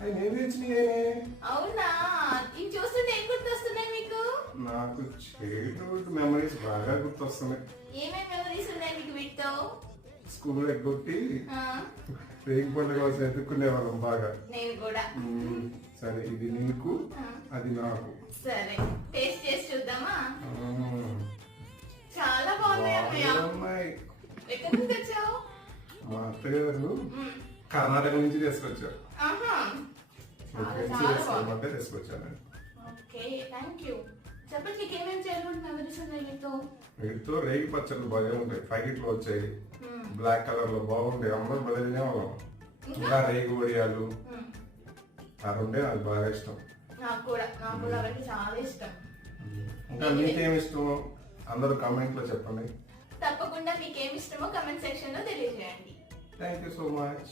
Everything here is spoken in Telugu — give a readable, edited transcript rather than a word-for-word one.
అవి నేను తెచ్చినాయే. అవునా? ఇవి చూస్తుంటే ఏం గుర్తొస్తున్నాయి మీకు? నాకు చైల్డ్హుడ్ మెమరీస్ బాగా గుర్తొస్తున్నాయి. ఏమేమి మెమరీస్ ఉన్నాయి మీకు వీటితో? స్కూల్ ఎగ్గొట్టి ఆ, రేగి పండుగ కోసం ఎదుర్కొనేవాళ్ళం బాగా. నేను కూడా. సరే, ఇది నీకు, అది నాకు. సరే, టేస్ట్ చేసి చూద్దామా? మ్మ్. చాలా బాగున్నాయి అన్నయ్య. బాగున్నాయి. ఎక్కడి నుంచి తెచ్చావు? మా అత్తగారు మ్మ్. కర్ణాటక నుంచి తీసుకొచ్చారు. ఆహా. మీ చాలా ఫ్రెండ్స్ చాలా తీసుకోమంటే బాగుంది. తీసుకొచ్చాను. Okay, thank you. చెప్పండి, నీకు ఏమేమి చైల్డ్హుడ్ మెమరీస్ ఉన్నాయి మీతో? వీటితో రేగి పచ్చళ్ళు బాగా ఉంటాయి. ప్యాకెట్లు వచ్చాయి, మ్మ్. బ్లాక్ కలర్ లో బాగుండే. అందరూ బదిలినే వాళ్ళం. ఇంకా రేగి వడియాలు మ్మ్. అది ఉండే, అది బాగా ఇష్టం. నాకు కూడా అవన్నీ చాలా ఇష్టం. ఇంకా మీకేమి ఇష్టమో అందరూ కామెంట్ లో చెప్పండి. తప్పకుండా మీకు ఏమి ఇష్టమో కమెంట్ సెక్షన్ లో తెలియజేయండి. Thank you so much.